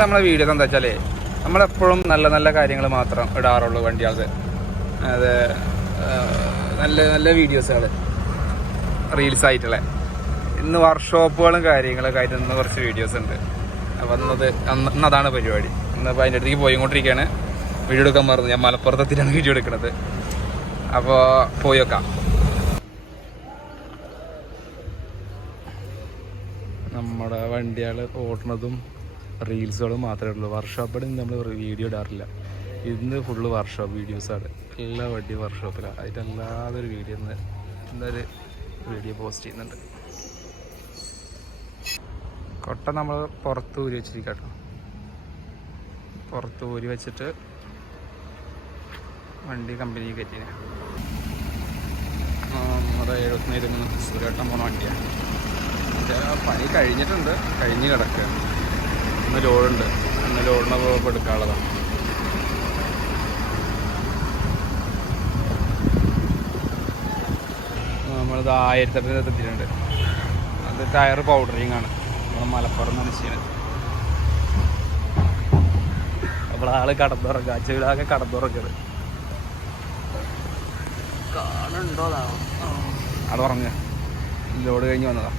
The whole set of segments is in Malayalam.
നമ്മളെ വീഡിയോസ് എന്താ വെച്ചാലേ നമ്മളെപ്പോഴും നല്ല നല്ല കാര്യങ്ങൾ മാത്രം ഇടാറുള്ളൂ വണ്ടിയാൾക്ക്. അത് നല്ല നല്ല വീഡിയോസുകൾ റീൽസ് ആയിട്ടുള്ള. ഇന്ന് വർക്ക്ഷോപ്പുകളും കാര്യങ്ങളൊക്കെ ആയിട്ട് ഇന്ന് കുറച്ച് വീഡിയോസ് ഉണ്ട്. അപ്പോൾ ഇന്ന് അതാണ് പരിപാടി. ഇന്നിപ്പോൾ അതിൻ്റെ അടുത്തേക്ക് പോയിക്കൊണ്ടിരിക്കുകയാണ്. വീഡിയോ എടുക്കാൻ മറന്നു. ഞാൻ മലപ്പുറത്തെത്തിയിട്ടാണ് വീഡിയോ എടുക്കുന്നത്. അപ്പോൾ പോയി വെക്കാം. നമ്മുടെ വണ്ടികൾ ഓടുന്നതും റീൽസുകളും മാത്രമേ ഉള്ളൂ. വർക്ക്ഷോപ്പിൽ നമ്മൾ വീഡിയോ ഇടാറില്ല. ഇന്ന് ഫുള്ള് വർക്ക്ഷോപ്പ് വീഡിയോസാണ്. എല്ലാ വണ്ടിയും വർക്ക്ഷോപ്പിലാണ്. അതിലല്ലാതെ ഒരു വീഡിയോ ഇന്നൊരു വീഡിയോ പോസ്റ്റ് ചെയ്യുന്നുണ്ട്. കൊട്ട നമ്മൾ പുറത്ത് ഊരി വെച്ചിരിക്കാം കേട്ടോ. പുറത്ത് ഊരി വെച്ചിട്ട് വണ്ടി കമ്പനിക്ക് കയറ്റിന്. നമ്മുടെ 70-23 സൂര്യാട്ടം പോണ വണ്ടിയാണ്. പണി കഴിഞ്ഞിട്ടുണ്ട്, കഴിഞ്ഞ് കിടക്കുക. ഇന്ന് ലോഡുണ്ട്. ഇന്ന് ലോഡിനെ പോകുമ്പോൾ എടുക്കാനുള്ളതാണ്. നമ്മളിത് 1008 എത്തിയിട്ടുണ്ട്. അത് ടയർ പൗഡറിങ് ആണ്. നമ്മൾ മലപ്പുറം എന്നാണ് ചെയ്യുന്നത്. അപ്പോൾ ആള് കടന്നുറങ്ങുക, ചെവിടാകെ കടന്നുറങ്ങുന്നത് കാണുന്നുണ്ടോ? ആള് ഉറങ്ങുക. ലോഡ് കഴിഞ്ഞ് വന്നതാ.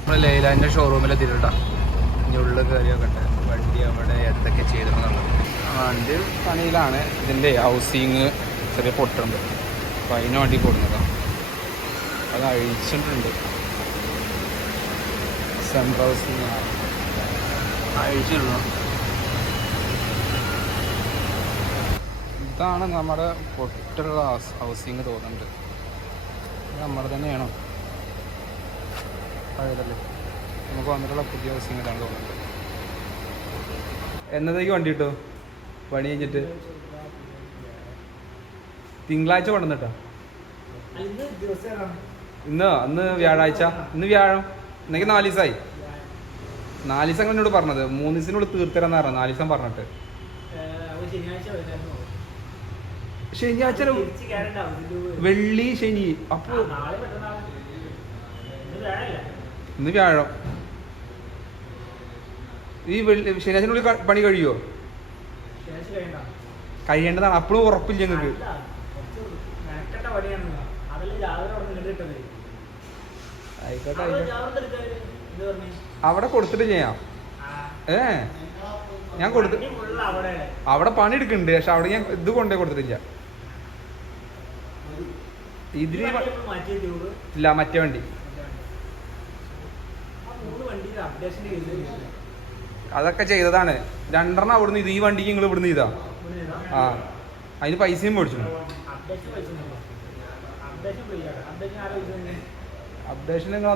നമ്മൾ ലൈലാൻ്റെ ഷോറൂമിലെത്തിയിട്ടാ. ഇനി ഉള്ളിൽ കയറി നോക്കട്ടെ വണ്ടി അവിടെ എന്തൊക്കെ ചെയ്തിട്ടുണ്ടെന്നുള്ളത്. വണ്ടി പണിയിലാണ്. ഇതിൻ്റെ ഹൗസിങ് ചെറിയ പൊട്ടുണ്ട്. അപ്പോൾ അതിന് വേണ്ടി കൊടുക്കുന്നതാണ്. അത് അഴിച്ചിട്ടുണ്ട്. Central housing അഴിച്ചിടണം. ഇതാണ് നമ്മുടെ പൊട്ടുള്ള ഹൗസിങ് തോന്നുന്നുണ്ട്. നമ്മുടെ തന്നെയാണോ? പഴയതല്ലേ. നമുക്ക് വന്നിട്ടുള്ള പുതിയ ഹൗസിങ് ഇതാണ് തോന്നുന്നുണ്ട്. എന്നതേക്ക് വണ്ടി കിട്ടോ? പണി കഴിഞ്ഞിട്ട് തിങ്കളാഴ്ച കൊണ്ടുവന്നിട്ടോ. അന്ന് വ്യാഴാഴ്ച. ഇന്ന് വ്യാഴം. എന്നെങ്കിൽ 4 ദിവസമായി. 4 ദിവസം എന്നോട് പറഞ്ഞത്. 3 ദിവസത്തിനുള്ളിൽ തീർത്തരാന്ന് പറഞ്ഞു. 4 ദിവസം പറഞ്ഞിട്ട് ശനിയാഴ്ച, വെള്ളി, ശനി. അപ്പോൾ ഇന്ന് വ്യാഴം. ഈ ശനിയാഴ്ചനുള്ളിൽ പണി കഴിയുമോ? കഴിയേണ്ടതാണ്. അപ്പോഴും ഉറപ്പില്ല ഞങ്ങൾക്ക്. ആയിക്കോട്ടെ. അവിടെ കൊടുത്തിട്ട് ചെയ്യാം. ഞാൻ കൊടുത്ത് അവിടെ പണി എടുക്കുന്നുണ്ട്. പക്ഷെ അവിടെ ഞാൻ ഇത് കൊണ്ടേ കൊടുത്തിട്ടില്ല. ഇതിന് ഇല്ല, മറ്റേ വണ്ടി. അതൊക്കെ ചെയ്തതാണ്. 2 അവിടുന്ന് ഇത്. ഈ വണ്ടിക്ക് നിങ്ങൾ ഇവിടുന്ന് ചെയ്താ. ആ, അതിന് പൈസയും മേടിച്ചു. അപ്ഡേഷൻ നിങ്ങൾ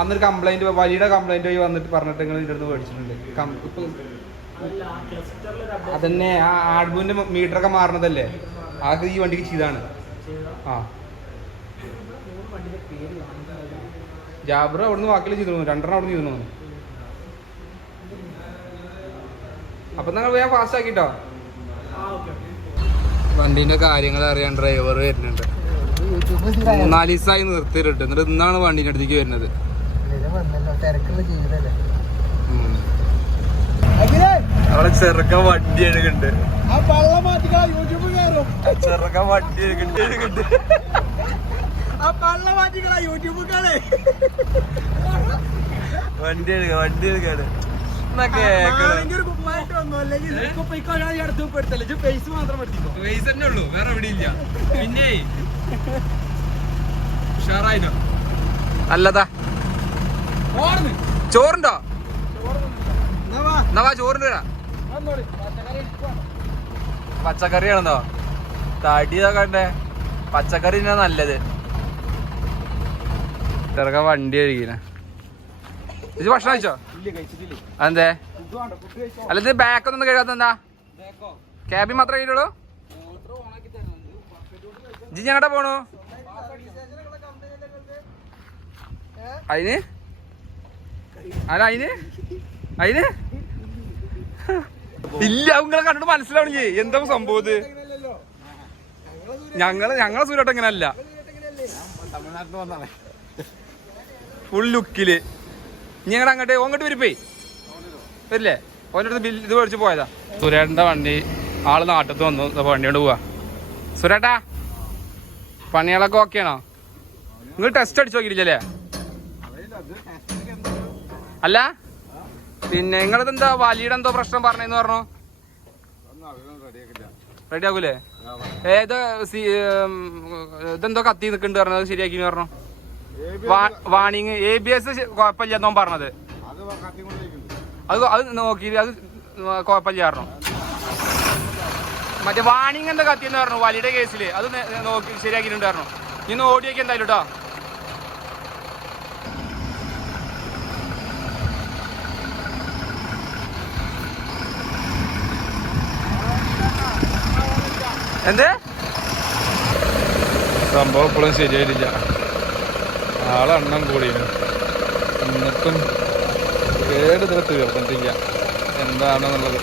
അന്നൊരു കംപ്ലൈന്റ്, വലിയുടെ കംപ്ലൈന്റ് ആയി വന്നിട്ട് പറഞ്ഞിട്ട് നിങ്ങൾ ഇതിൻ്റെ അടുത്ത് മേടിച്ചിട്ടുണ്ട്. ഇപ്പൊ അതന്നെ ആ ആഡ്ബുവിന്റെ മീറ്ററൊക്കെ മാറണതല്ലേ. അതൊക്കെ ഈ വണ്ടിക്ക് ചെയ്താണ്. ആ, ജാബർ അവിടുന്ന് വാക്കിൽ ചെയ്തു. 2 അവിടുന്ന് ചെയ്തു. അപ്പൊ നിങ്ങൾ വേഗം ഫാസ്റ്റ് ആക്കിട്ടോ. വണ്ടീന്റെ കാര്യങ്ങൾ അറിയാൻ ഡ്രൈവർ വരുന്നുണ്ട്. 4 ദിവസമായി നിർത്തിയിട്ടുണ്ട്. എന്നിട്ട് ഇന്നാണ് വണ്ടീൻ്റെ അടുത്തേക്ക് വരുന്നത്. അവിടെ ചെറുക്കൻ വണ്ടി എടുക്കുന്നുണ്ട്. ചെറുക്കൻ വണ്ടി എടുക്കുന്നുണ്ട്. വണ്ടി എടുക്കാണ്. പൈസ തന്നെ ഉള്ളൂ, വേറെ എവിടെ ഇല്ല. പിന്നെ ഉഷാറായിനോ? അല്ലതാ ചോറുണ്ടോ? എന്നാ ചോറിൻ്റെ പച്ചക്കറിയാണെന്നോ? തടിയൊക്കെ കണ്ടേ. പച്ചക്കറി തന്നെ നല്ലത്. ചെറുക്ക വണ്ടി കഴിക്കുന്ന. ഇത് ഭക്ഷണം കഴിച്ചോ? അതെന്തേ? അല്ല, ഇത് ബാക്കൊന്നും കഴിയാത്ത എന്താ? ക്യാബിൻ മാത്രമേ കഴിയുള്ളൂ? ഇജ്ജ് ഞങ്ങടെ പോണു? അതിന് അല്ല അതിന് ഇല്ല. നിങ്ങളെ കണ്ടിട്ട് മനസ്സിലാവണേ എന്താ സംഭവം. ഇത് ഞങ്ങളെ സൂര്യോട്ടം ഇങ്ങനെ അല്ല. ഫുൾ ലുക്കില് ഇനി ഞങ്ങൾ അങ്ങോട്ട് വരിപ്പേ വരില്ലേ? ഓൻ്റെ അടുത്ത് ബില്ല് ഇത് മേടിച്ച് പോയതാ. സുരേട്ടൻ്റെ വണ്ടി ആള് നാട്ടിൽ വന്നു. വണ്ടി കൊണ്ട് പോവാ. സുരേട്ടാ പണികളൊക്കെ ഓക്കെയാണോ? നിങ്ങൾ ടെസ്റ്റ് അടിച്ചു നോക്കിയില്ലേ? അല്ല പിന്നെ നിങ്ങളത് എന്താ വലിയുടെ എന്തോ പ്രശ്നം പറഞ്ഞെന്ന് പറഞ്ഞു? റെഡി ആക്കൂലേ? ഏത് ഇതെന്തോ കത്തി നിൽക്കുന്നുണ്ട് പറഞ്ഞത് ശരിയാക്കി പറഞ്ഞു. വാണിങ് ABS കുഴപ്പമില്ലെന്നോ പറഞ്ഞത്. അത് നോക്കി അത് കുഴപ്പമില്ല പറഞ്ഞു. മറ്റേ വാണിങ് എന്താ കത്തിയെന്ന് പറഞ്ഞു വലിയുടെ കേസിൽ. അത് നോക്കി ശരിയാക്കിയിട്ടുണ്ട് പറഞ്ഞു. ഇന്ന് ഓടിയൊക്കെ എന്തായാലും കേട്ടോ. എന്ത് സംഭവം ഇപ്പോഴും ശരിയായിട്ടില്ല. ആളെണ്ണം കൂടിയാണ്. എന്നിട്ടും കേട് ഇതിൽ തീർന്നിട്ടില്ല. എന്താണെന്നുള്ളത്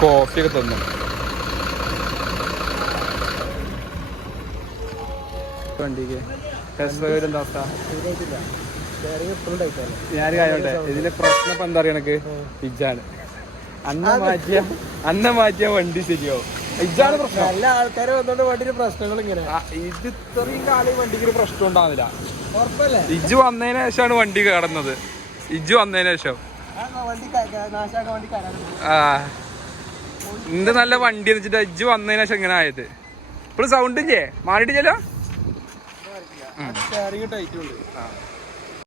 കോഫിയൊക്കെ തന്നു. വണ്ടിക്ക് എന്താ അവസ്ഥ? ഞാൻ കാര്യോട്ടെ ഇതിന്റെ പ്രശ്നം ഇപ്പൊ എന്താ അറിയ എനക്ക്? ഇജ്ജാണ്. അന്ന മാറ്റിയ വണ്ടി ശരിയോ? ഇജ്ജാണ് പ്രശ്നം. നല്ല ആൾക്കാരെ വന്നോണ്ട് വണ്ടിയുടെ പ്രശ്നങ്ങൾ ഇങ്ങനെ. ഇത് ഇത്രയും കാലം വണ്ടിക്ക് പ്രശ്നം ഉണ്ടാവില്ല. ഇജ്ജ് വന്നതിന് ശേഷമാണ് വണ്ടി കടന്നത്. ഇജ്ജ് വന്നതിന് ശേഷം എന്ത് നല്ല വണ്ടി വെച്ചിട്ട് ഇജ്ജ് വന്നതിന് ശേഷം ഇങ്ങനെ ആയത്. ഇപ്പോഴും സൗണ്ട് ഇല്ലേ? മാറിയിട്ടില്ലല്ലോ.